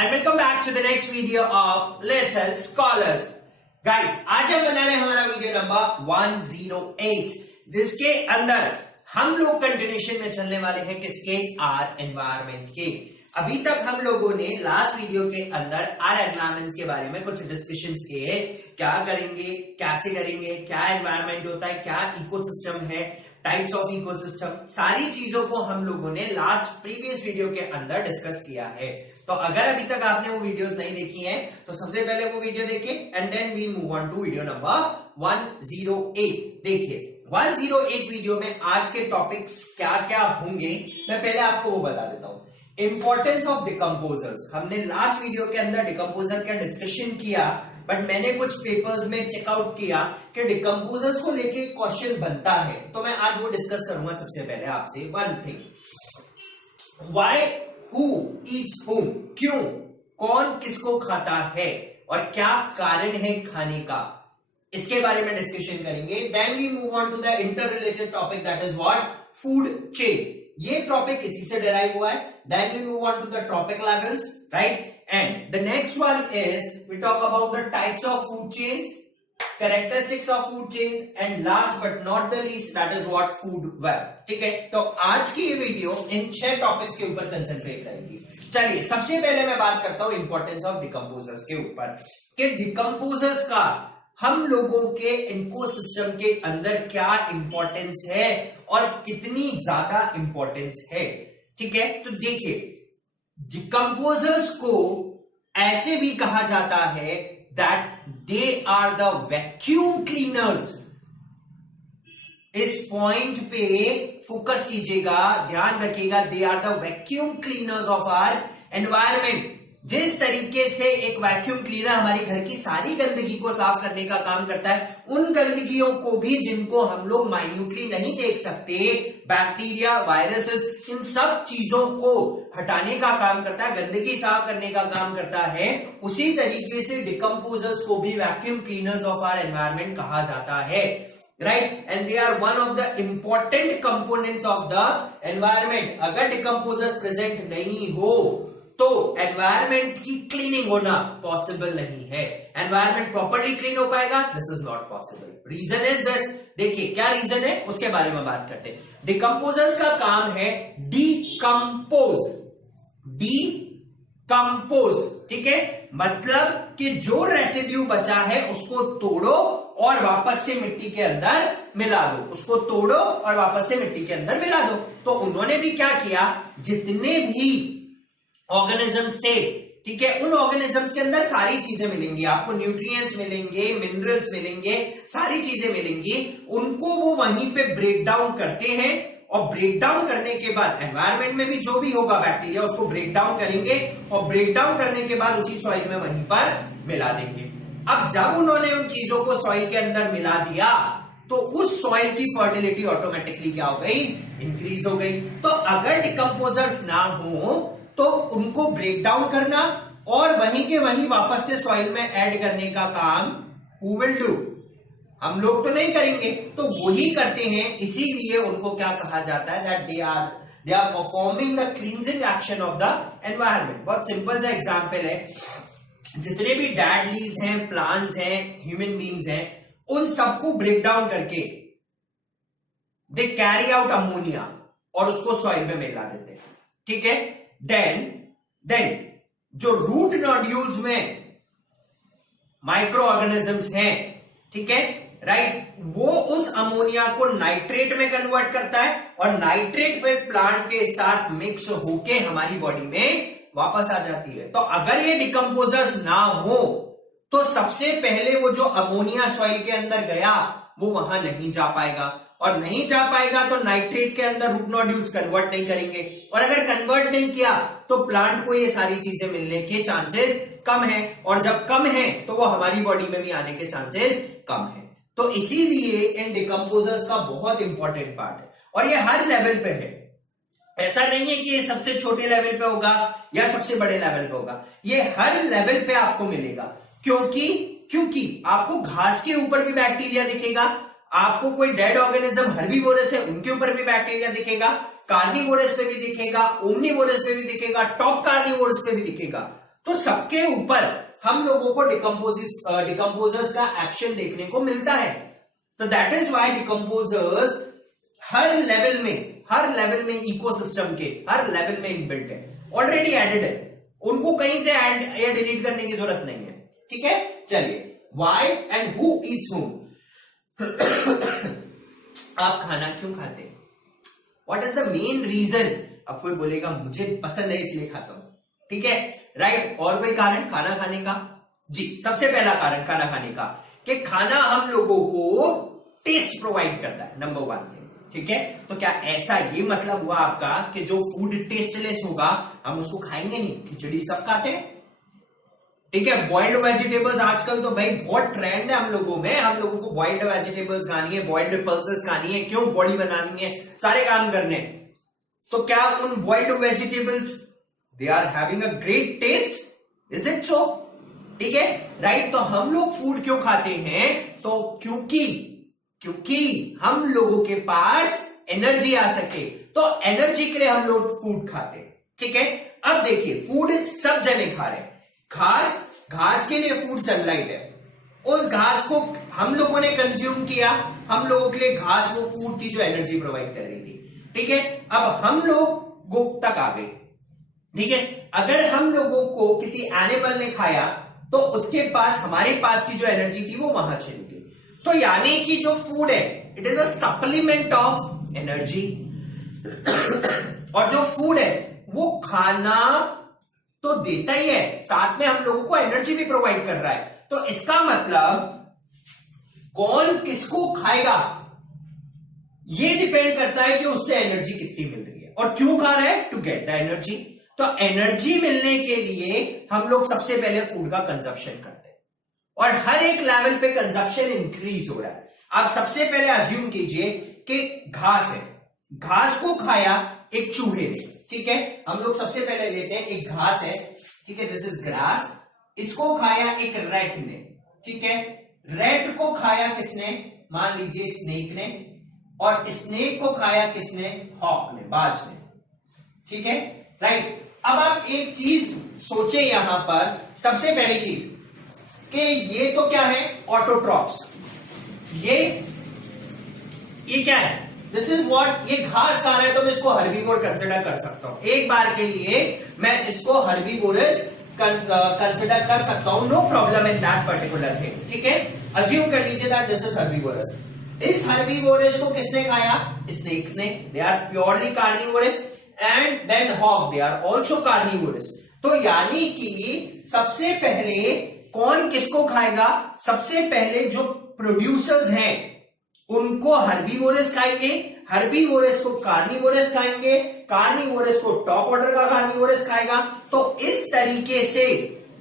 and welcome back to the next video of Let's Help Scholars. Guys, आज हम बना रहे हैं हमारा वीडियो नंबर 108 जिसके अंदर हम लोग कंटिन्यूएशन में चलने वाले हैं किसके आर एनवायरमेंट के। अभी तक हम लोगों ने लास्ट वीडियो के अंदर आर एनवायरमेंट के बारे में कुछ डिस्कशंस किए, क्या करेंगे, कैसे करेंगे, क्या एनवायरमेंट होता है, क्या इकोसिस्टम है, टाइप्स ऑफ इकोसिस्टम, सारी चीजों को हम लोगों ने लास्ट प्रीवियस वीडियो के अंदर डिस्कस किया है। तो अगर अभी तक आपने वो वीडियोस नहीं देखी हैं तो सबसे पहले वो वीडियो देखें and then we move on to video number 108। देखिए 108 वीडियो में आज के टॉपिक्स क्या क्या होंगे मैं पहले आपको वो बता देता हूं। इंपॉर्टेंस ऑफ डिकम्पोजर्स, हमने लास्ट वीडियो के अंदर डिकम्पोजर का डिस्कशन किया, बट मैंने कुछ पेपर्स में चेकआउट किया कि डिकम्पोजर्स को लेके क्वेश्चन बनता है, तो मैं आज वो डिस्कस करूंगा। सबसे पहले आपसे one thing, why, who Yeats हुम, क्यों, कौन किसको खाता है और क्या कारण है खाने का, इसके बारे में डिस्कशन करेंगे। Then we move on to the inter related topic that is what, food chain. ये टॉपिक इसी से डिराइव हुआ है। Then we move on to the topic levels, right, and the next one is we talk about the types of food chains, characteristics of food chains, and last but not the least that is what food web। ठीक है, तो आज की ये video इन 6 topics के ऊपर concentrate करेगी। चलिए सबसे पहले मैं बात करता हूं इंपॉर्टेंस ऑफ डिकम्पोजर्स के ऊपर कि डिकम्पोजर्स का हम लोगों के इकोसिस्टम के अंदर क्या इंपॉर्टेंस है और कितनी ज्यादा इंपॉर्टेंस है। ठीक है, तो देखिए डिकम्पोजर्स को ऐसे भी कहा जाता है that they are the vacuum cleaners. इस पॉइंट पे फोकस कीजिएगा, ध्यान रखिएगा, they are the vacuum cleaners of our environment. जिस तरीके से एक वैक्यूम क्लीनर हमारी घर की सारी गंदगी को साफ करने का काम करता है, उन गंदगियों को भी जिनको हम लोग माइन्यूटली नहीं देख सकते, बैक्टीरिया, वायरसेस, इन सब चीजों को हटाने का काम करता है, गंदगी साफ करने का काम करता है। उसी तरीके से डिकम्पोजर्स को भी vacuum cleaners of our environment कहा जाता है, right, and they are one of the important components of the environment. अगर डिकम्पोजर्स प्रेजेंट नहीं हो तो एनवायरमेंट की क्लीनिंग होना पॉसिबल नहीं है। एनवायरमेंट प्रॉपर्ली क्लीन हो पाएगा, this is not possible. Reason is this, देखिए क्या रीजन है उसके बारे में बात करते हैं। डिकम्पोजर्स का काम है डीकंपोज, डीकंपोज, ठीक है, मतलब कि जो रेसिड्यू बचा है उसको तोड़ो और वापस से मिट्टी के अंदर मिला दो, उसको तोड़ो और वापस से मिट्टी के अंदर मिला दो। तो उन्होंने भी क्या किया, जितने भी ऑर्गेनिजम्स थे, ठीक है, उन ऑर्गेनिजम्स के अंदर सारी चीजें मिलेंगी आपको, न्यूट्रिएंट्स मिलेंगे, मिनरल्स मिलेंगे, सारी चीजें मिलेंगी, उनको वो वहीं पे ब्रेक डाउन करते हैं और ब्रेक डाउन करने के बाद एनवायरमेंट में भी जो भी होगा बैक्टीरिया उसको ब्रेक डाउन करेंगे और ब्रेक डाउन करने के बाद उसी सॉइल में वहीं पर मिला देंगे। अब जब उन्होंने उन चीजों को सॉइल के अंदर मिला दिया तो उस सॉइल की फर्टिलिटी ऑटोमेटिकली क्या हो गई, इंक्रीज हो गई। तो अगर डिकम्पोजर्स ना हो तो उनको ब्रेक डाउन करना और वहीं के वहीं वापस से सॉइल में ऐड करने का काम हु विल डू, हम लोग तो नहीं करेंगे, तो वही करते हैं। इसीलिए उनको क्या कहा जाता है, that they are performing the cleansing action of the environment. बहुत सिंपल सा एग्जांपल है, जितने भी डेड लीव्स हैं, प्लांट्स हैं, ह्यूमन बींग्स हैं, उन सबको ब्रेक डाउन करके दे कैरी आउट अमोनिया और उसको सॉइल में मिला देते हैं, ठीक है। देन जो रूट नोड्यूल्स में माइक्रो ऑर्गेनिजम्स हैं, ठीक है, राइट, वो उस अमोनिया को नाइट्रेट में कन्वर्ट करता है और नाइट्रेट फिर प्लांट के साथ मिक्स होके हमारी बॉडी में वापस आ जाती है। तो अगर ये डिकम्पोजर्स ना हो तो सबसे पहले वो जो अमोनिया सॉइल के अंदर गया वो वहां नहीं जा पाएगा, और नहीं जा पाएगा तो नाइट्रेट के अंदर रूट नोड्यूल्स कन्वर्ट नहीं करेंगे, और अगर कन्वर्ट नहीं किया तो प्लांट को ये सारी चीजें मिलने के चांसेस कम है, और जब कम है तो वो हमारी बॉडी में भी आने के चांसेस कम है। तो इसीलिए इन डिकम्पोजर्स का बहुत इंपॉर्टेंट पार्ट है, और ये हर लेवल पे है। ऐसा नहीं है कि ये सबसे छोटे लेवल पे होगा या सबसे बड़े लेवल पे होगा, ये हर लेवल पे आपको मिलेगा। क्योंकि आपको घास के ऊपर भी बैक्टीरिया दिखेगा, आपको कोई डेड ऑर्गेनिज्म हर्बीवोरस है उनके ऊपर भी बैक्टीरिया दिखेगा, कार्निवोरस पे भी दिखेगा, ओमनीवोरस पे भी दिखेगा, टॉप कार्निवोरस पे भी दिखेगा। तो सबके ऊपर हम लोगों को डिकम्पोजर्स का एक्शन देखने को मिलता है। तो दैट इज वाई डिकम्पोजर्स हर लेवल में इकोसिस्टम के हर लेवल में इनबिल्ट है, ऑलरेडी एडेड है, उनको कहीं से ऐड या डिलीट करने की जरूरत नहीं है। ठीक है, चलिए why and who eats whom. आप खाना क्यों खाते हैं? What is the main reason? अब कोई बोलेगा मुझे पसंद है इसलिए खाता हूं, ठीक है, राइट। और कोई कारण खाना खाने का? जी, सबसे पहला कारण खाना खाने का कि खाना हम लोगों को टेस्ट प्रोवाइड करता है, नंबर वन थिंग। ठीक है, तो क्या ऐसा ये मतलब हुआ आपका कि जो फूड टेस्टलेस होगा हम उसको खाएंगे नहीं? खिचड़ी सब खाते हैं, ठीक है। बॉइल्ड वेजिटेबल्स आजकल तो भाई बहुत ट्रेंड है हम लोगों में, हम लोगों को बॉइल्ड वेजिटेबल्स खानी है, बॉइल्ड पल्सेस खानी है, क्यों? बॉडी बनानी है, सारे काम करने। तो क्या उन boiled vegetables they are having a great taste? Is it so? ठीक है, राइट। तो हम लोग फूड क्यों खाते हैं? तो क्योंकि हम लोगों के पास एनर्जी आ सके, तो एनर्जी के लिए हम लोग फूड खाते हैं। ठीक है, अब देखिए फूड सब जने खा रहे हैं। घास के लिए फूड सनलाइट है, उस घास को हम लोगों ने कंज्यूम किया, हम लोगों के लिए घास वो फूड थी जो एनर्जी प्रोवाइड कर रही थी। ठीक है, अब हम लोग तक आ गए। ठीक है, अगर हम लोगों को किसी एनिमल ने खाया तो उसके पास हमारे पास की जो एनर्जी थी वो वहां चली गई। तो यानी कि जो फूड है it is a supplement of energy, और जो फूड है वो खाना तो देता ही है, साथ में हम लोगों को एनर्जी भी प्रोवाइड कर रहा है। तो इसका मतलब कौन किसको खाएगा ये डिपेंड करता है कि उससे एनर्जी कितनी मिल रही है और क्यों खा रहा है, टू गेट द एनर्जी। तो एनर्जी मिलने के लिए हम लोग सबसे पहले फूड का कंजप्शन करते हैं, और हर एक लेवल पे कंजप्शन इंक्रीज हो रहा है। आप सबसे पहले अज्यूम कीजिए कि घास है, घास को खाया एक चूहे ने, ठीक है। हम लोग सबसे पहले लेते हैं एक घास है, ठीक है, दिस इज ग्रास, इसको खाया एक रैट ने, ठीक है। रैट को खाया किसने? मान लीजिए स्नेक ने, और स्नेक को खाया किसने? हॉक ने, बाज ने, ठीक है, राइट। अब आप एक चीज सोचे यहां पर, सबसे पहली चीज कि ये तो क्या है? ऑटोट्रॉप्स। ये क्या है? दिस इज व्हाट, ये घास खा रहा है तो मैं इसको हर्बीवोर कंसिडर कर सकता हूं, एक बार के लिए मैं इसको हर्बीवोरस कंसिडर कर सकता हूं, no problem in that particular thing, ठीक है। अज्यूम कर लीजिए दैट दिस इज हर्बीवोरस। इस हर्बीवोरस को किसने खाया? स्नेक्स ने, they are purely carnivorous, and then hog, they are also carnivorous. तो यानी कि सबसे पहले कौन किसको खाएगा? सबसे पहले जो प्रोड्यूसर्स हैं उनको हर्बीवोरस खाएंगे, हर्बीवोरस को कार्निवोरस खाएंगे, कार्निवोरस को टॉप ऑर्डर का कार्निवोरस खाएगा। तो इस तरीके से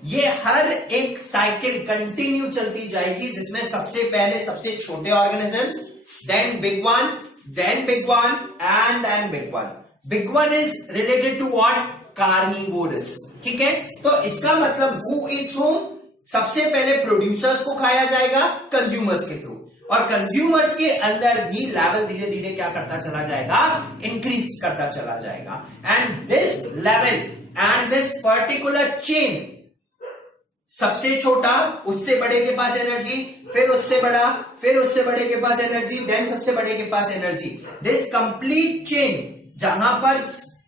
ये हर एक साइकिल कंटिन्यू चलती जाएगी, जिसमें सबसे पहले सबसे छोटे organisms, then big one, then big one, and then big one. Big one is related to what? Carnivorous, ठीक है। तो इसका मतलब हु ईट्स हूम? सबसे पहले प्रोड्यूसर्स को खाया जाएगा कंज्यूमर्स के थ्रू, और कंज्यूमर्स के अंदर भी लेवल धीरे धीरे क्या करता चला जाएगा? इंक्रीज करता चला जाएगा। And this level and this particular chain, सबसे छोटा उससे बड़े के पास एनर्जी, फिर उससे बड़ा, फिर उससे बड़े के पास एनर्जी, देन सबसे बड़े के पास एनर्जी। दिस कंप्लीट चेन जहां पर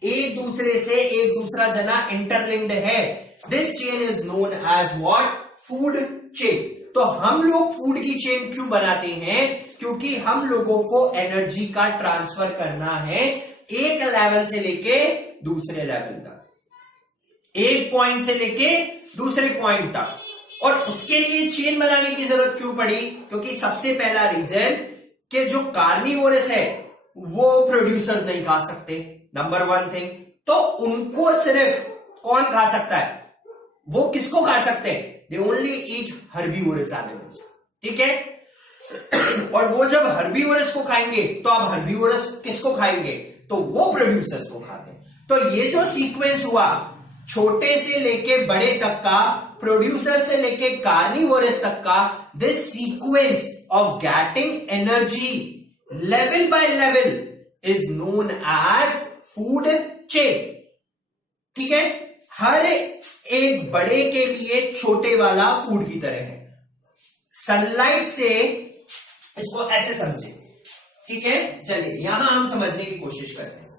एक दूसरे से एक दूसरा जना इंटरलिंक्ड है, this chain is known as what? Food chain. तो हम लोग फूड की चेन क्यों बनाते हैं? क्योंकि हम लोगों को एनर्जी का ट्रांसफर करना है एक लेवल से लेके दूसरे लेवल तक, एक पॉइंट से लेके दूसरे पॉइंट तक। और उसके लिए चेन बनाने की जरूरत क्यों पड़ी? क्योंकि सबसे पहला रीजन कि जो कार्निवोरस है वो प्रोड्यूसर्स नहीं खा सकते, नंबर वन थिंग। तो उनको सिर्फ कौन खा सकता है? वो किसको खा सकते हैं? They only eat herbivorous animals, ठीक है। और वो जब हर्बीवोरस को खाएंगे तो आप हर्बीवोरस किसको खाएंगे? तो वो प्रोड्यूसर्स को खाते हैं। तो ये जो सीक्वेंस हुआ छोटे से लेके बड़े तक का, प्रोड्यूसर से लेके कार्निवोरस तक का, this sequence of getting energy level by level is known as food chain, ठीक है। हर एक बड़े के लिए छोटे वाला फूड की तरह है। सनलाइट से इसको ऐसे समझे, ठीक है। चलिए यहां हम समझने की कोशिश करते हैं।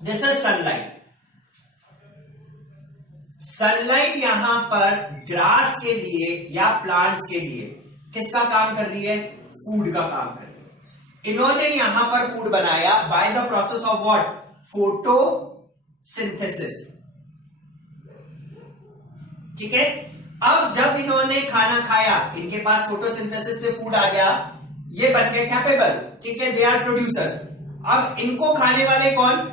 This is sunlight. सनलाइट यहां पर ग्रास के लिए या प्लांट्स के लिए किसका काम कर रही है? फूड का काम कर रही है। इन्होंने यहां पर फूड बनाया by the process of what? Photosynthesis, ठीक है। अब जब इन्होंने खाना खाया, इनके पास फोटोसिंथेसिस से फूड आ गया, ये बन गए कैपेबल, ठीक है, दे आर प्रोड्यूसर्स। अब इनको खाने वाले कौन?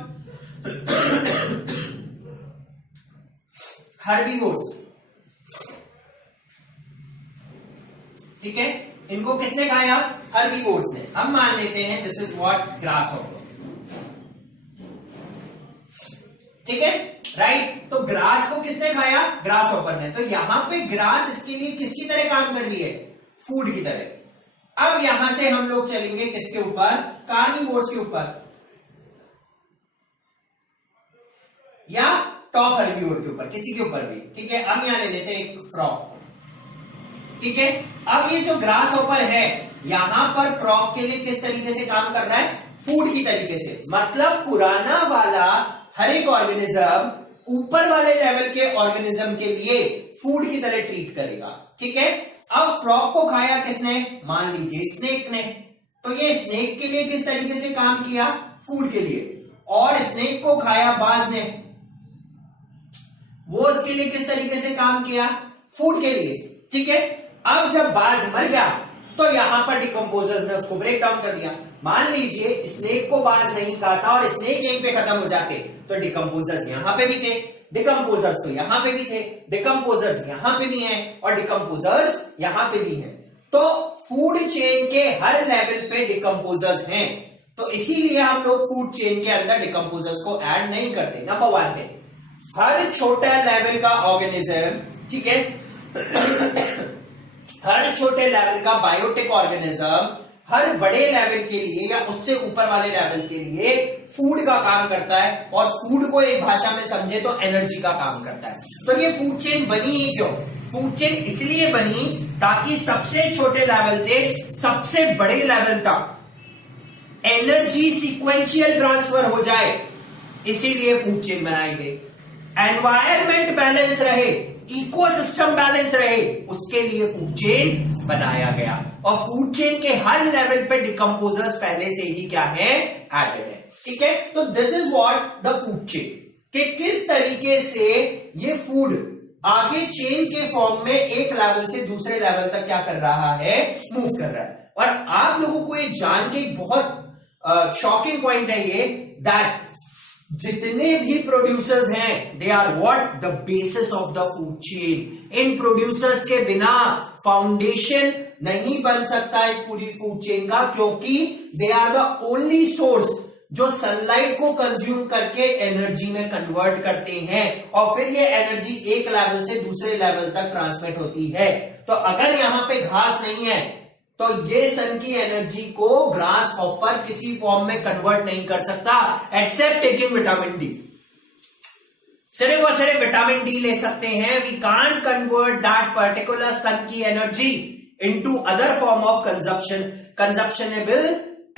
हर्बीवोर्स, ठीक है। इनको किसने खाया? हर्बीवोर्स ने। हम मान लेते हैं दिस इज व्हाट? ग्रासहॉपर, ठीक है, राइट। तो ग्रास को किसने खाया? ग्रासहॉपर ने। तो यहां पे ग्रास इसके लिए किसकी तरह काम कर रही है? फूड की तरह। अब यहां से हम लोग चलेंगे किसके ऊपर? कार्निवोर्स के ऊपर या टॉप हर्बीवोर के ऊपर, किसी के ऊपर भी, ठीक है। अब यहां ले लेते हैं एक फ्रॉग, ठीक है। अब ये जो ग्रासहॉपर है यहां पर फ्रॉग के लिए किस तरीके से काम कर रहा है? फूड की तरीके से। मतलब पुराना वाला हर एक ऑर्गेनिज्म ऊपर वाले लेवल के ऑर्गेनिज्म के लिए फूड की तरह ट्रीट करेगा, ठीक है। अब फ्रॉग को खाया किसने? मान लीजिए स्नेक ने। तो ये स्नेक के लिए किस तरीके से काम किया? फूड के लिए। और स्नेक को खाया बाज ने, वो उसके लिए किस तरीके से काम किया? फूड के लिए, ठीक है। अब जब बाज मर गया तो यहां पर डिकम्पोजर्स ने उसको ब्रेक डाउन कर दिया। मान लीजिए स्नेक को बाज नहीं खाता और स्नेक यहीं पे खत्म हो जाते तो डिकम्पोजर्स यहां पे भी थे, डिकम्पोजर्स तो यहां पे भी थे, डिकम्पोजर्स यहां पे भी हैं और डिकम्पोजर्स यहां पे भी हैं। तो फूड चेन के हर लेवल पे डिकम्पोजर्स हैं। तो इसीलिए हम लोग फूड चेन के अंदर डिकम्पोजर्स को ऐड नहीं करते। नंबर 1 पे हर छोटा लेवल का ऑर्गेनिज्म, ठीक है, हर छोटे लेवल का बायोटिक ऑर्गेनिज्म हर बड़े लेवल के लिए या उससे ऊपर वाले लेवल के लिए फूड का काम करता है। और फूड को एक भाषा में समझे तो एनर्जी का काम करता है। तो ये फूड चेन बनी ही क्यों? फूड चेन इसलिए बनी ताकि सबसे छोटे लेवल से सबसे बड़े लेवल तक एनर्जी सीक्वेंशियल ट्रांसफर हो जाए, इसीलिए फूड चेन बनाई गई। एनवायरमेंट बैलेंस रहे, इकोसिस्टम बैलेंस रहे, उसके लिए फूड चेन बनाया गया। और फूड चेन के हर लेवल पे डिकम्पोजर्स पहले से ही क्या है? एडेड है, ठीक है। तो this is what the food chain, कि किस तरीके से ये फूड आगे चेन के फॉर्म में एक लेवल से दूसरे लेवल तक क्या कर रहा है? मूव कर रहा है। और आप लोगों को ये जान के बहुत शॉकिंग पॉइंट है ये, दैट जितने भी प्रोड्यूसर्स हैं they are what? The basis of the food chain. इन प्रोड्यूसर्स के बिना फाउंडेशन नहीं बन सकता इस पूरी फूड चेन का, क्योंकि they are the only source जो सनलाइट को कंज्यूम करके एनर्जी में कन्वर्ट करते हैं और फिर ये एनर्जी एक लेवल से दूसरे लेवल तक ट्रांसमिट होती है। तो अगर यहां पे घास नहीं है तो ये सन की एनर्जी को ग्रास हॉपर किसी फॉर्म में कन्वर्ट नहीं कर सकता एक्सेप्ट टेकिंग विटामिन डी। सिर्फ और सिर्फ विटामिन डी ले सकते हैं। We can't convert that particular sun की energy into other form of consumptionable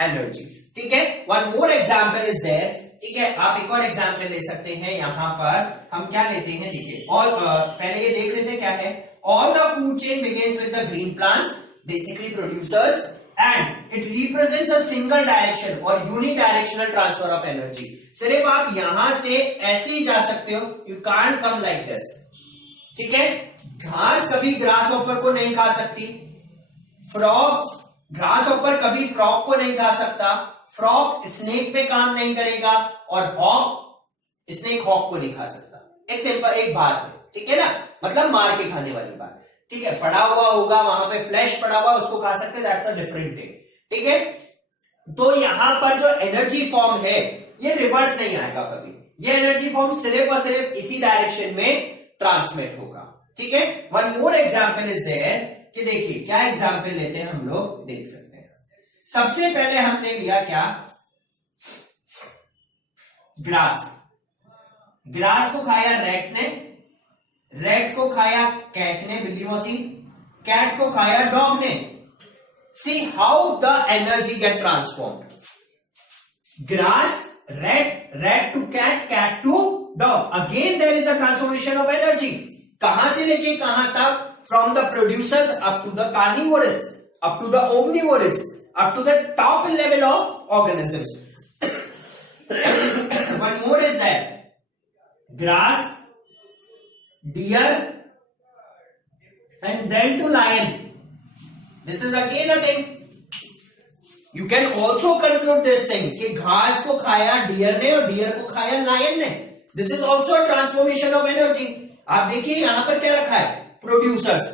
energies, ठीक है। One more example is there, ठीक है। आप एक और एग्जाम्पल ले सकते हैं। यहां पर हम क्या लेते हैं, देखिए, और पहले ये देख लेते हैं क्या है। All the food chain begins with the green plants, basically producers, and it represents a single direction or unidirectional transfer of energy. सिर्फ आप यहां से ऐसे ही जा सकते हो, you can't come like this, ठीक है। घास कभी ग्रास हॉपर को नहीं खा सकती, फ्रॉग ग्रास हॉपर कभी फ्रॉग को नहीं खा सकता, फ्रॉग स्नेक पे काम नहीं करेगा और हॉक स्नेक हॉक को नहीं खा सकता। एक सिंपल एक बात है, ठीक है ना, मतलब मार के खाने वाली बात, ठीक है। पड़ा हुआ होगा वहां पे, फ्लैश पड़ा हुआ उसको खा सकते, दैट्स अ डिफरेंट थिंग, ठीक है। तो यहां पर जो एनर्जी फॉर्म है ये रिवर्स नहीं आएगा कभी, ये एनर्जी फॉर्म सिर्फ और सिर्फ इसी डायरेक्शन में ट्रांसमिट होगा, ठीक है। One more example is there, कि देखिए क्या एग्जाम्पल लेते हैं हम लोग, देख सकते हैं। सबसे पहले हमने लिया क्या? ग्रास, ग्रास को खाया रैट ने, रैट को खाया कैट ने, बिल्ली मौसी, कैट को खाया डॉग ने. See how the energy get transformed. Grass, rat, rat to cat, cat to dog. Again there is a transformation of energy. कहां से लेके कहां तक? From the producers up to the carnivorous, up to the omnivorous, up to the top level of organisms. One more is that grass, deer, and then to lion. This is again a thing. You can also conclude this thing कि घास को खाया dear ने और dear को खाया lion ने. This is also a transformation of energy. आप देखिए यहां पर क्या रखा है? Producers,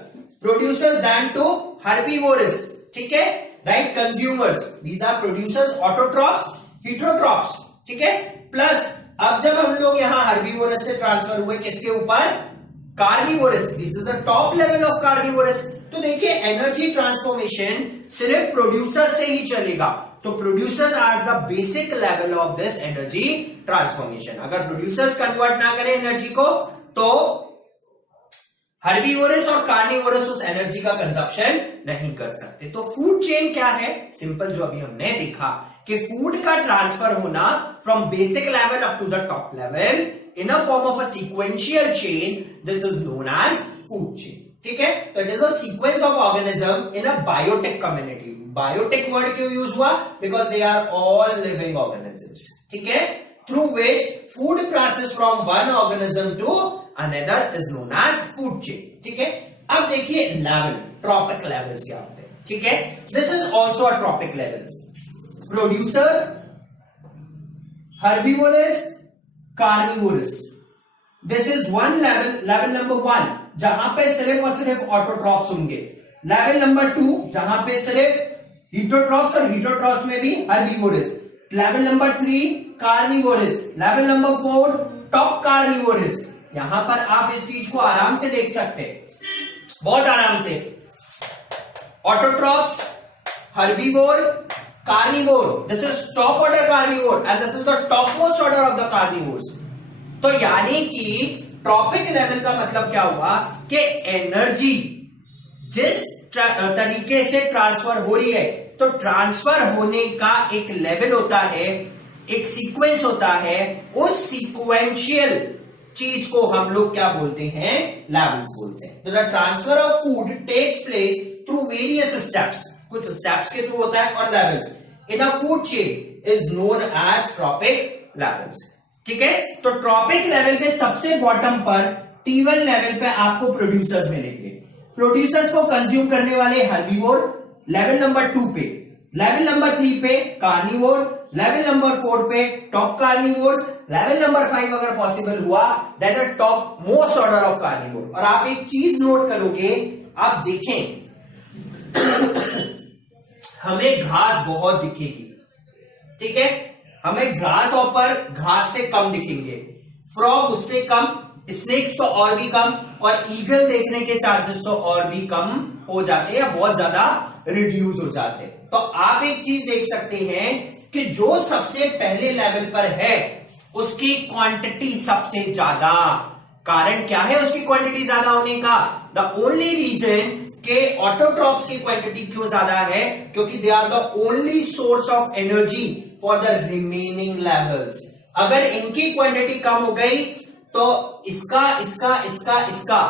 producers then to herbivores. ठीक है, right, consumers. These are producers, autotrophs, heterotrophs. ठीक है, प्लस अब जब हम लोग यहां herbivores से ट्रांसफर हुए किसके ऊपर? Carnivorous. This is the top level of carnivorous. तो देखिए एनर्जी ट्रांसफॉर्मेशन सिर्फ प्रोड्यूसर से ही चलेगा. तो producers are the basic level of this energy transformation. अगर प्रोड्यूसर्स कन्वर्ट ना करें एनर्जी को तो हर्बीवोरस और कार्निवोरस उस एनर्जी का कंजप्शन नहीं कर सकते. तो फूड चेन क्या है? सिंपल, जो अभी हमने देखा कि फूड का ट्रांसफर होना from basic level up to the top level in a form of a sequential chain, this is known as food chain. ठीक है, तो it is a sequence of organism in a biotech community. Biotech word क्यों use हुआ? Because they are all living organisms. ठीक है, through which food passes from one organism to another is known as food chain. ठीक है, अब देखिए level, trophic levels क्या होते हैं. ठीक है, this is also a trophic level. Producer, herbivorous, carnivorous. This is one level, level number 1, जहां पे सिर्फ और सिर्फ ऑटोट्रॉप्स होंगे. लेवल नंबर 2 जहां पे सिर्फ हीटोट्रॉप्स और हीटोट्रॉप्स में भी herbivorous. Level number 3 carnivorous. Level number 4 top carnivorous. यहां पर आप इस चीज को आराम से देख सकते हैं, बहुत आराम से. Autotrophs, herbivore, carnivore. This is top order carnivore and this is the top most order of the carnivores. तो यानी कि ट्रॉपिक लेवल का मतलब क्या हुआ कि एनर्जी जिस तरीके से ट्रांसफर हो रही है, तो ट्रांसफर होने का एक लेवल होता है, एक सीक्वेंस होता है. उस सीक्वेंशियल चीज को हम लोग क्या बोलते हैं? लेवल्स बोलते हैं. तो the transfer of food takes place through various steps. कुछ स्टेप्स के थ्रू होता है और levels in a food chain is known as trophic levels. ठीक है, तो ट्रॉपिक लेवल के सबसे बॉटम पर T1 लेवल पे आपको प्रोड्यूसर्स मिलेंगे. प्रोड्यूसर्स को कंज्यूम करने वाले हर्बीवोर. लेवल नंबर 2 पे, लेवल नंबर 3 पे कार्निवोर, लेवल नंबर 4 पे टॉप कार्निवोर, लेवल नंबर 5 अगर पॉसिबल हुआ that the top most order of carnivore. और आप एक चीज नोट करोगे, आप देखें हमें घास बहुत दिखेगी. ठीक है, हमें ग्रास ऑपर घास से कम दिखेंगे, फ्रॉग उससे कम, स्नेक्स तो और भी कम, और ईगल देखने के चांसेस तो और भी कम हो जाते हैं या बहुत ज्यादा रिड्यूस हो जाते हैं. तो आप एक चीज देख सकते हैं कि जो सबसे पहले लेवल पर है उसकी क्वांटिटी सबसे ज्यादा. कारण क्या है उसकी क्वांटिटी ज्यादा होने का? द ओनली रीजन के ऑटोट्रॉप्स की क्वांटिटी क्यों ज्यादा है? क्योंकि they are the only source of energy for the remaining levels. अगर इनकी क्वांटिटी कम हो गई तो इसका इसका इसका इसका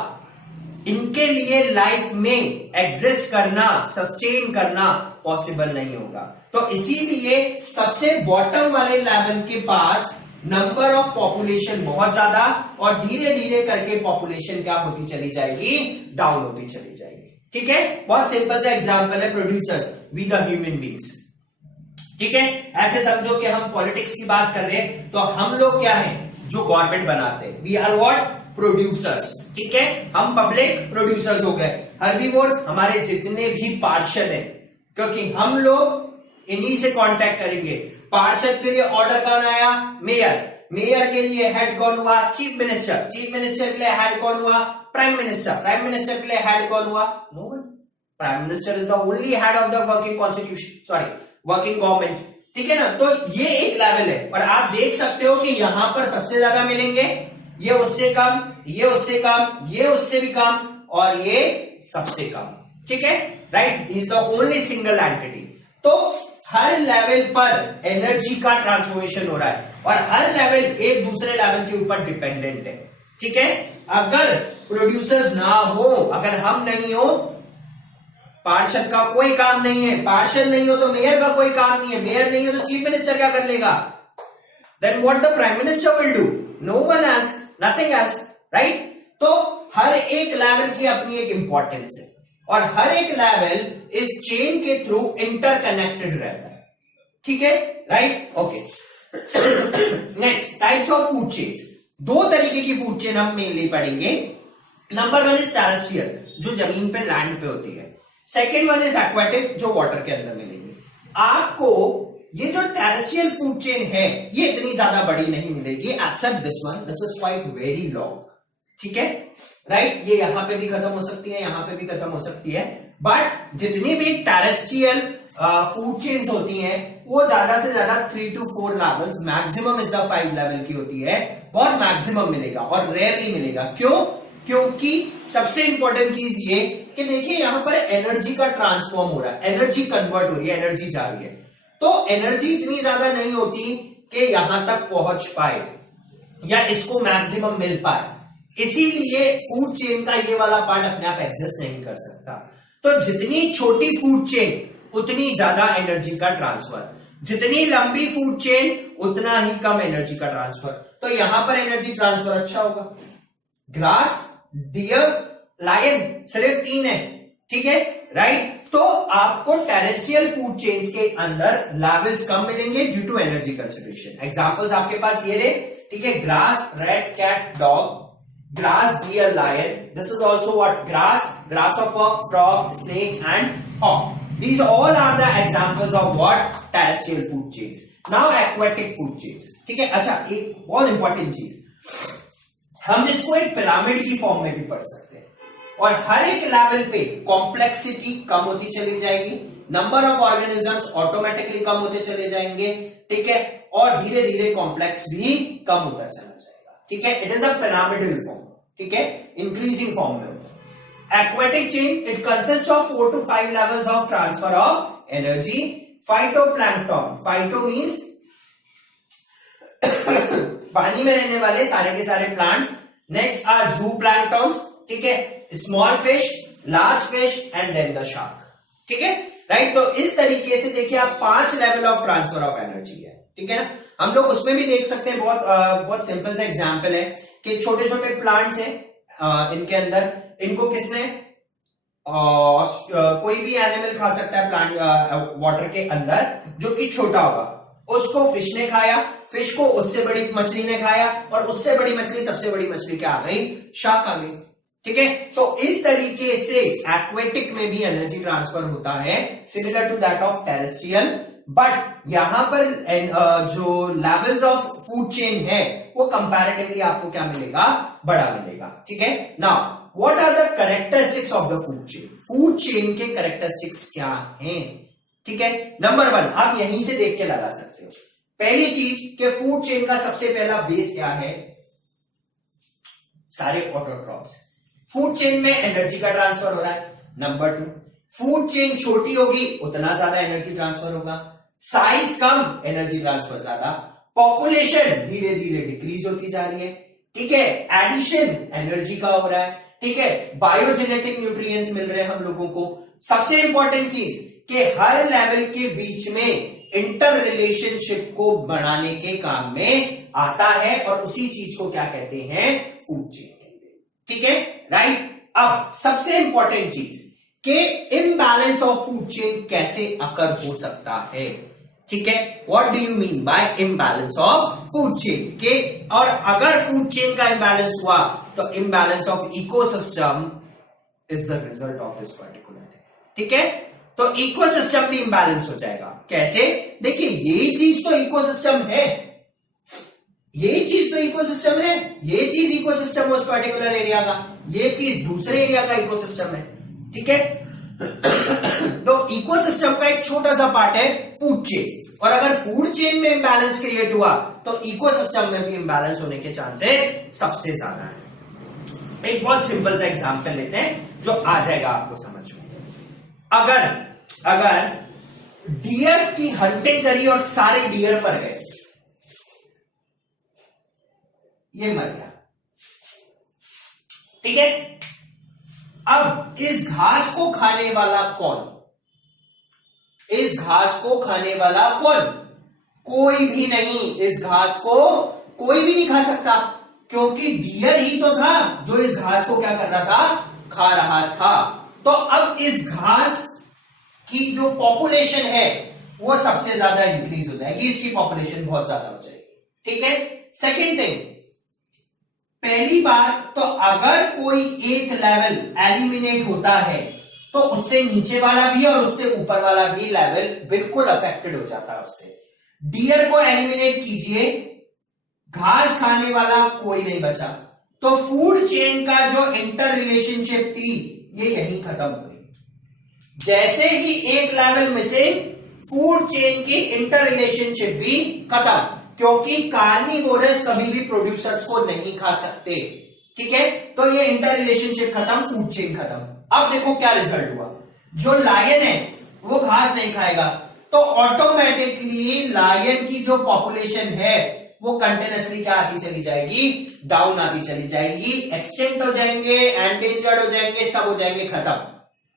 इनके लिए लाइफ में एग्जिस्ट करना, सस्टेन करना पॉसिबल नहीं होगा. तो इसीलिए सबसे बॉटम वाले लेवल के पास नंबर ऑफ पॉपुलेशन बहुत ज्यादा, और धीरे धीरे करके पॉपुलेशन क्या होती चली जाएगी? डाउन होती चली जाएगी. ठीक है, बहुत सिंपल सा एग्जांपल है producers, we the human beings. ठीक है, ऐसे समझो कि हम पॉलिटिक्स की बात कर रहे हैं, तो हम लोग क्या हैं? जो गवर्नमेंट बनाते हैं. We are what? प्रोड्यूसर्स. ठीक है, हम पब्लिक प्रोड्यूसर्स हो गए. हर्बीवोर्स हमारे जितने भी पार्षद हैं, क्योंकि हम लोग इन्हीं से कांटेक्ट करेंगे. पार्षद के लिए ऑर्डर कौन आया? मेयर. मेयर के लिए हेड कौन हुआ? Chief minister. चीफ मिनिस्टर के लिए हेड कौन हुआ? Prime minister. प्राइम मिनिस्टर के लिए हेड कौन हुआ? No one. Prime minister is the only head of the working constitution, sorry, working government. ठीक है ना। तो ये एक लेवल है और आप देख सकते हो कि यहां पर सबसे ज्यादा मिलेंगे, ये उससे कम, ये उससे कम, ये उससे भी कम और ये सबसे कम, ठीक है, right. Is the only single entity. तो हर लेवल पर एनर्जी का ट्रांसफॉर्मेशन हो रहा है और हर लेवल एक दूसरे लेवल के ऊपर डिपेंडेंट है, ठीक है। अगर प्रोड्यूसर्स ना हो, अगर हम नहीं हो, पार्षद का कोई काम नहीं है, पार्षद नहीं हो तो मेयर का कोई काम नहीं है, मेयर नहीं हो तो चीफ मिनिस्टर क्या कर लेगा, then what the prime minister will do, no one else, nothing else, right. तो हर एक लेवल की अपनी एक इंपॉर्टेंस है और हर एक लेवल इस चेन के थ्रू इंटरकनेक्टेड रहता है, ठीक है, right, okay. Next, types of food chains. दो तरीके की फूड चेन हम मेनली पढ़ेंगे। नंबर वन इज टेरेस्ट्रियल, जो जमीन पे लैंड पे होती है। सेकेंड वन इज एक्वाटिक, जो वाटर के अंदर मिलेंगे। आपको ये जो टेरेस्ट्रियल फूड चेन है ये इतनी ज्यादा बड़ी नहीं मिलेगी, except this one, this is quite very long, ठीक है, राइट। ये यहां पे भी खत्म हो सकती है, यहां पे भी खत्म हो सकती है, बट जितनी भी टेरेस्ट्रियल फूड चेन्स होती हैं वो ज्यादा से ज्यादा 3 to 4 levels, maximum is the 5 level की होती है। बहुत मैक्सिमम मिलेगा और रेयरली मिलेगा। क्यों? क्योंकि सबसे इंपॉर्टेंट चीज ये कि देखिए यहां पर एनर्जी का ट्रांसफॉर्म हो रहा है, एनर्जी कन्वर्ट हो रही है, एनर्जी जा रही है, तो एनर्जी इतनी ज्यादा नहीं होती कि यहां तक पहुंच पाए या इसको मैक्सिमम मिल पाए, इसीलिए फूड चेन का ये वाला पार्ट अपने आप एग्जिस्ट नहीं कर सकता। तो जितनी छोटी फूड चेन उतनी ज्यादा एनर्जी का ट्रांसफर, जितनी लंबी फूड चेन उतना ही कम एनर्जी का ट्रांसफर। तो यहां पर एनर्जी ट्रांसफर अच्छा होगा। ग्रास, डियर, लायन सिर्फ 3 है, ठीक है, राइट। तो आपको टेरेस्ट्रियल फूड चेन्स के अंदर लेवल्स कम मिलेंगे due to energy consideration. Examples आपके पास ये रहे, ठीक है, grass, rat, cat, dog, grass, deer, lion. This is also what? Grass, grasshopper, frog, snake and hawk. These all are the examples of what? Terrestrial food chains. Now aquatic food chains. ठीक है, अच्छा एक बहुत important चीज, हम इसको एक pyramid की फॉर्म में भी पढ़ सकते हैं और हर एक लेवल पे कॉम्प्लेक्सिटी कम होती चली जाएगी, नंबर ऑफ ऑर्गेनिजम्स ऑटोमेटिकली कम होते चले जाएंगे, ठीक है, और धीरे धीरे कॉम्प्लेक्स भी कम होता चला जाएगा, ठीक है। It is a pyramidal form, ठीक है, इंक्रीजिंग फॉर्म में होता है। Aquatic chain, it consist of 4 to 5 levels of transfer of energy. Phytoplankton, phyto means पानी में रहने वाले सारे के सारे plants. Next are zooplanktons, ठीक है, small fish, large fish and then the shark, ठीक है, राइट। तो इस तरीके से देखिए आप 5 level of transfer of energy है, ठीक है ना। हम लोग उसमें भी देख सकते हैं, बहुत सिंपल सा एग्जांपल है कि छोटे छोटे प्लांट्स हैं, इनके अंदर इनको किसने कोई भी एनिमल खा सकता है प्लांट वाटर के अंदर जो कि छोटा होगा, उसको फिश ने खाया, फिश को उससे बड़ी मछली ने खाया और उससे बड़ी मछली, सबसे बड़ी मछली क्या आ गई, शार्क आ गई, ठीक है। तो इस तरीके से एक्वेटिक में भी एनर्जी ट्रांसफर होता है similar to that of terrestrial, but यहां पर जो लेवल्स ऑफ फूड चेन है वो कंपैरेटिवली आपको क्या मिलेगा, बड़ा मिलेगा, ठीक है। Now what are the characteristics of the food chain, food chain के कैरेक्टरिस्टिक्स क्या हैं, ठीक है। नंबर 1 आप यहीं से देख के लगा सकते हो। पहली चीज कि फूड चेन का सबसे पहला बेस क्या है, सारे ऑटोट्रॉप्स। फूड चेन में एनर्जी का ट्रांसफर हो रहा है। नंबर 2 फूड चेन छोटी होगी उतना ज्यादा एनर्जी ट्रांसफर होगा, साइज कम एनर्जी ट्रांसफर ज्यादा, पॉपुलेशन धीरे धीरे डिक्रीज होती जा रही है, ठीक है, एडिशन एनर्जी का हो रहा है, ठीक है, बायोजेनेटिक न्यूट्रिएंट्स मिल रहे हैं हम लोगों को। सबसे इंपॉर्टेंट चीज कि हर लेवल के बीच में इंटर रिलेशनशिप को बढ़ाने के काम में आता है और उसी चीज को क्या कहते हैं, फूड चेन कहते हैं, ठीक है, राइट। अब सबसे इंपॉर्टेंट चीज कि इम्बैलेंस ऑफ फूड चेन कैसे अकर हो सकता है, ठीक है। What do you mean by imbalance of food chain के, और अगर फूड चेन का इम्बैलेंस हुआ तो imbalance of ecosystem is the result of this particular thing, ठीक है। तो इकोसिस्टम भी इम्बैलेंस हो जाएगा। कैसे? देखिए यही चीज तो इकोसिस्टम है, यही चीज तो इकोसिस्टम है, ये चीज इकोसिस्टम उस पर्टिकुलर एरिया का, ये चीज दूसरे एरिया का इकोसिस्टम है, ठीक है। तो इकोसिस्टम का एक छोटा सा पार्ट है फूड चेन। और अगर फूड चेन में इंबैलेंस क्रिएट हुआ तो इकोसिस्टम में भी इंबैलेंस होने के चांसेस सबसे ज्यादा है। एक बहुत सिंपल सा एग्जांपल लेते हैं जो आ जाएगा आपको समझ में। अगर डियर की हंटिंग करी और सारे डियर पर गए, ये मर गया, ठीक है। अब इस घास को खाने वाला कौन? इस घास को खाने वाला कौन? कोई भी नहीं। इस घास को कोई भी नहीं खा सकता, क्योंकि डियर ही तो था जो इस घास को क्या कर रहा था? खा रहा था। तो अब इस घास की जो पॉपुलेशन है वो सबसे ज्यादा इंक्रीज हो जाएगी, इसकी पॉपुलेशन बहुत ज्यादा हो जाएगी, ठीक है। सेकेंड थिंग, पहली बात तो अगर कोई एक लेवल एलिमिनेट होता है तो उससे नीचे वाला भी और उससे ऊपर वाला भी लेवल बिल्कुल अफेक्टेड हो जाता है उससे। डियर को एलिमिनेट कीजिए, घास खाने वाला कोई नहीं बचा, तो फूड चेन का जो इंटर रिलेशनशिप थी ये यहीं खत्म हो गई। जैसे ही एक लेवल मिसिंग, फूड चेन की इंटर रिलेशनशिप भी खत्म, क्योंकि कार्निवोरस कभी भी प्रोड्यूसर्स को नहीं खा सकते, ठीक है। तो ये इंटर रिलेशनशिप खत्म, फूड चेन खत्म। अब देखो क्या रिजल्ट हुआ। जो लायन है वो घास नहीं खाएगा, तो ऑटोमेटिकली लायन की जो पॉपुलेशन है वो कंटिन्यूअसली क्या आती चली जाएगी? डाउन आती चली जाएगी, एक्सटेंट हो जाएंगे, एंडेंजर्ड हो जाएंगे, सब हो जाएंगे खत्म,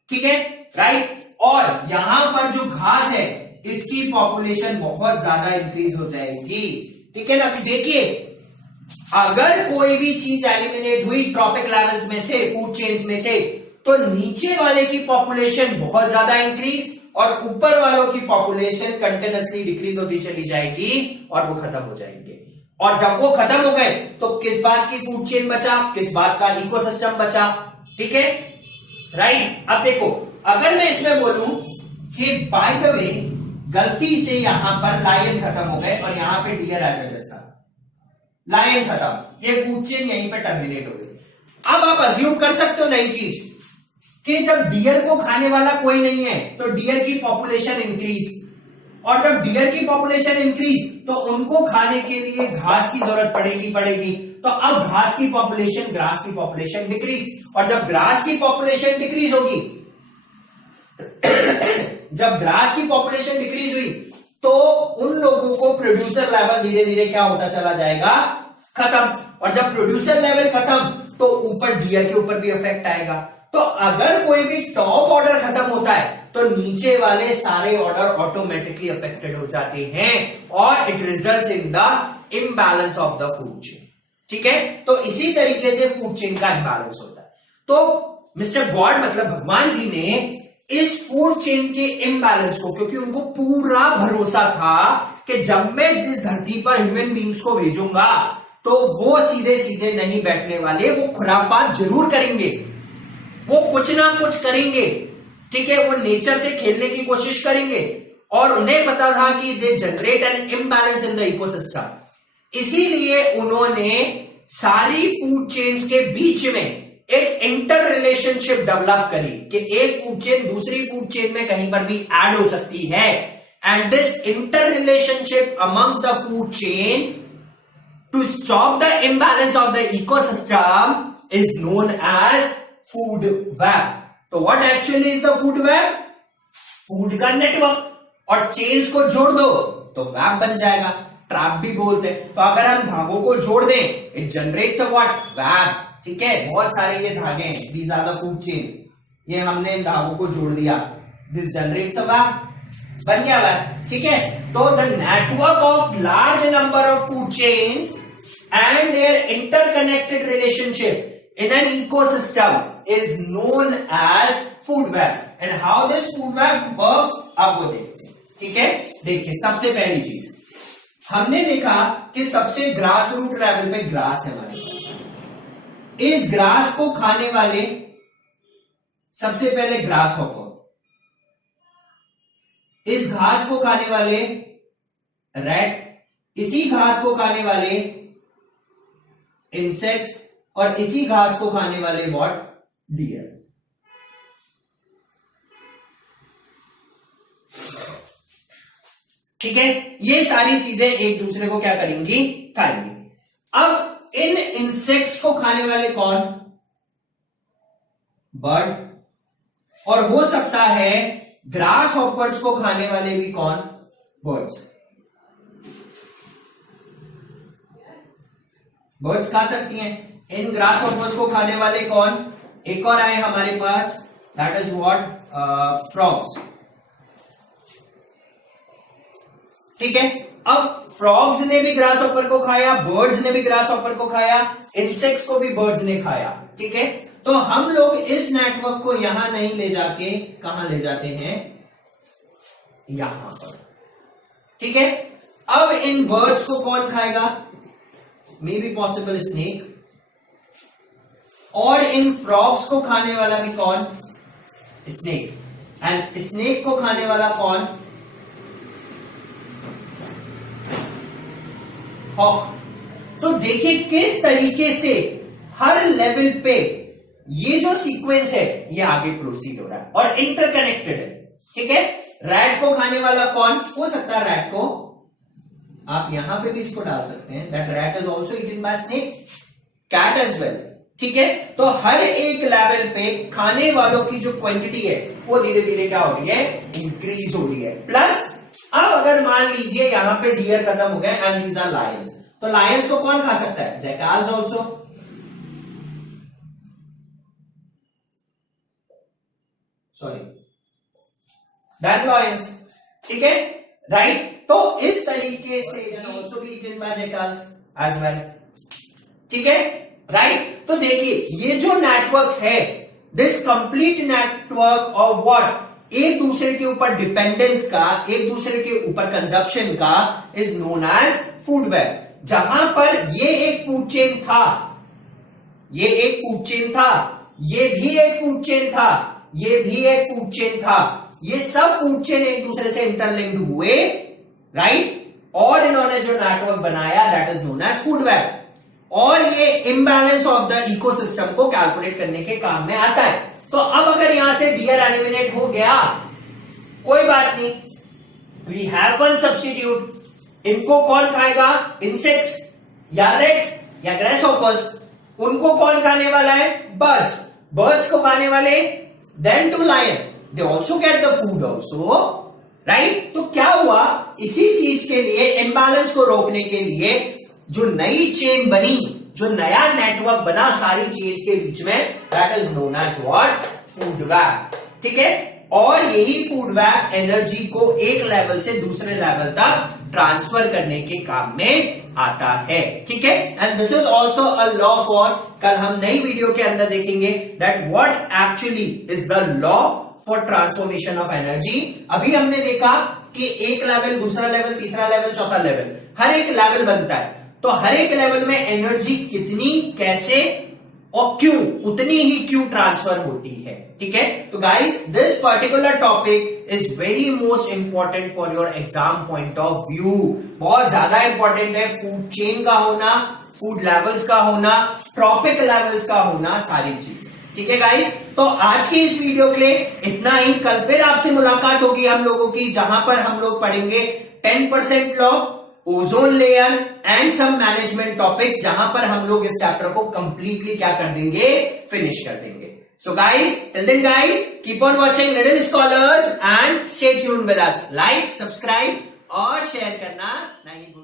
ठीक है, राइट। और यहां पर जो घास है इसकी पॉपुलेशन बहुत ज्यादा इंक्रीज हो जाएगी, ठीक है ना। देखिए, अगर कोई भी चीज एलिमिनेट हुई ट्रॉपिक लेवल्स में से, फूड चेन्स में से, तो नीचे वाले की पॉपुलेशन बहुत ज्यादा इंक्रीज और ऊपर वालों की पॉपुलेशन कंटिन्यूअसली डिक्रीज होती चली जाएगी और वो खत्म हो जाएंगे। और जब वो खत्म हो गए तो किस बात की फूड चेन बचा? किस बात का इकोसिस्टम बचा? ठीक है, राइट। अब देखो, अगर मैं इसमें बोलूं कि बाय द वे गलती से यहां पर लायन खत्म हो गए और यहां पे डियर एज था, लायन खत्म, ये फूड चेन यहीं पे टर्मिनेट हो गई। अब आप अज्यूम कर सकते हो नई चीज कि जब डियर को खाने वाला कोई नहीं है तो डियर की पॉपुलेशन इंक्रीज, और जब डियर की पॉपुलेशन इंक्रीज तो उनको खाने के लिए घास की जरूरत पड़ेगी। तो अब घास की पॉपुलेशन, ग्रास की पॉपुलेशन डिक्रीज, और जब ग्रास की पॉपुलेशन डिक्रीज होगी जब ग्रास की पॉपुलेशन डिक्रीज हुई तो उन लोगों को प्रोड्यूसर लेवल धीरे धीरे क्या होता चला जाएगा? खत्म। और जब प्रोड्यूसर लेवल खत्म तो ऊपर डियर के ऊपर भी इफेक्ट आएगा। तो अगर कोई भी टॉप ऑर्डर खत्म होता है तो नीचे वाले सारे ऑर्डर ऑटोमेटिकली अफेक्टेड हो जाते हैं और it results in the imbalance of the food chain, ठीक है। तो इसी तरीके से फूड चेन का इम्बैलेंस होता है। तो मिस्टर गॉड मतलब भगवान जी ने इस फूड चेन के इम्बैलेंस को, क्योंकि उनको पूरा भरोसा था कि जब मैं इस धरती पर ह्यूमन बींग्स को भेजूंगा तो वो सीधे सीधे नहीं बैठने वाले, वो खुरापात जरूर करेंगे, वो कुछ ना कुछ करेंगे, ठीक है, वो नेचर से खेलने की कोशिश करेंगे। और उन्हें पता था कि they generate N imbalance in the ecosystem. इसीलिए उन्होंने सारी फूड चेन्स के बीच में एक इंटर रिलेशनशिप डेवलप करी कि एक फूड चेन दूसरी फूड चेन में कहीं पर भी ऐड हो सकती है, and this inter relationship among the food chain to stop the imbalance of the ecosystem is known as food web. तो what actually is the food web? Food का नेटवर्क, और चेन्स को जोड़ दो तो वेब बन जाएगा, ट्रैप भी बोलते हैं। तो अगर हम धागों को जोड़ दें, it generates a what? Web, ठीक है। बहुत सारे ये धागे हैं, these are the food chain, ये हमने इन धागों को जोड़ दिया, दिस जनरेट्स अ वेब, बन गया वेब, ठीक है। तो the network of large number of food chains and their interconnected relationship in an ecosystem is known as food web, and how this food web works अब वो देखते हैं, ठीक है। देखिए, सबसे पहली चीज हमने देखा कि सबसे ग्रास रूट लेवल पे ग्रास है हमारे पास। इस ग्रास को खाने वाले सबसे पहले ग्रास हॉपर, इस घास को खाने वाले रैट, इसी घास को खाने वाले इंसेक्ट्स, और इसी घास को खाने वाले व्हाट? डियर। ठीक है, ये सारी चीजें एक दूसरे को क्या करेंगी, खाएंगी। अब इन इंसेक्ट्स को खाने वाले कौन, बर्ड, और हो सकता है ग्रास हॉपर्स को खाने वाले भी कौन, बर्ड्स। बर्ड्स खा सकती हैं। इन ग्रास हॉपर्स को खाने वाले कौन, एक और आए हमारे पास, दैट इज व्हाट, फ्रॉग्स। ठीक है, अब फ्रॉग्स ने भी ग्रास हॉपर को खाया, बर्ड्स ने भी ग्रास हॉपर को खाया, इंसेक्ट्स को भी बर्ड्स ने खाया। ठीक है, तो हम लोग इस नेटवर्क को यहां नहीं ले जाके कहां ले जाते हैं, यहां पर। ठीक है, अब इन बर्ड्स को कौन खाएगा, मे बी पॉसिबल स्नेक, और इन फ्रॉग्स को खाने वाला भी कौन, स्नेक, एंड स्नेक को खाने वाला कौन, हॉक। तो देखिए किस तरीके से हर लेवल पे ये जो सीक्वेंस है ये आगे प्रोसीड हो रहा है और इंटरकनेक्टेड है। ठीक है, रैट को खाने वाला कौन हो सकता है, रैट को आप यहां पे भी इसको डाल सकते हैं, that rat is also eaten by snake, cat as well. ठीक है, तो हर एक लेवल पे खाने वालों की जो क्वांटिटी है वो धीरे धीरे क्या हो रही है, इंक्रीज हो रही है। प्लस अब अगर मान लीजिए यहां पे डियर खत्म हो गए एंड दीज आर लायंस, तो लायंस को कौन खा सकता है, jackals also, sorry that lions. ठीक है, राइट, तो इस तरीके से also be eaten by jackals as well. ठीक है, राइट, तो देखिए ये जो नेटवर्क है, this complete network of what, एक दूसरे के ऊपर डिपेंडेंस का, एक दूसरे के ऊपर कंजप्शन का, is known as food web. जहां पर ये एक फूड चेन था, ये एक फूड चेन था, ये भी एक फूड चेन था, ये भी एक फूड चेन था, ये सब फूड चेन एक दूसरे से इंटरलिंक्ड हुए, राइट, और इन्होंने जो नेटवर्क बनाया that is known as food web. और ये इम्बैलेंस ऑफ द इकोसिस्टम को कैलकुलेट करने के काम में आता है। तो अब अगर यहां से डियर एलिमिनेट हो गया, कोई बात नहीं, वी हैव वन सब्स्टिट्यूट। इनको कौन खाएगा, इंसेक्ट्स या रेट्स या ग्रेसहोपर्स, उनको कौन खाने वाला है, बर्ड्स। बर्ड्स को खाने वाले, then to lion, they also get the food also, right. तो क्या हुआ, इसी चीज के लिए, इम्बैलेंस को रोकने के लिए जो नई चेन बनी, जो नया नेटवर्क बना सारी चेन्स के बीच में, that is known as what, food web. ठीक है, और यही फूड वेब एनर्जी को एक लेवल से दूसरे लेवल तक ट्रांसफर करने के काम में आता है। ठीक है, and this is also a law for, कल हम नई वीडियो के अंदर देखेंगे that what actually is the law for transformation of energy. अभी हमने देखा कि एक लेवल, दूसरा लेवल, तीसरा लेवल, चौथा लेवल, हर एक लेवल बनता है। तो हर एक लेवल में एनर्जी कितनी, कैसे और क्यों, उतनी ही क्यों ट्रांसफर होती है। ठीक है, तो guys this particular topic is very most important for your exam point of view. बहुत ज्यादा इंपॉर्टेंट है, फूड चेन का होना, फूड लेवल्स का होना, ट्रॉपिक लेवल्स का होना, सारी चीज। ठीक है गाइस, तो आज के इस वीडियो के लिए इतना ही। कल फिर आपसे मुलाकात होगी हम लोगों की, जहां पर हम लोग पढ़ेंगे 10% law, ozone layer and some management topics, जहां पर हम लोग इस चैप्टर को कंप्लीटली क्या कर देंगे, फिनिश कर देंगे। So guys, till then guys, keep on watching Little Scholars and stay tuned with us. Like, subscribe और शेयर करना नहीं भूलना।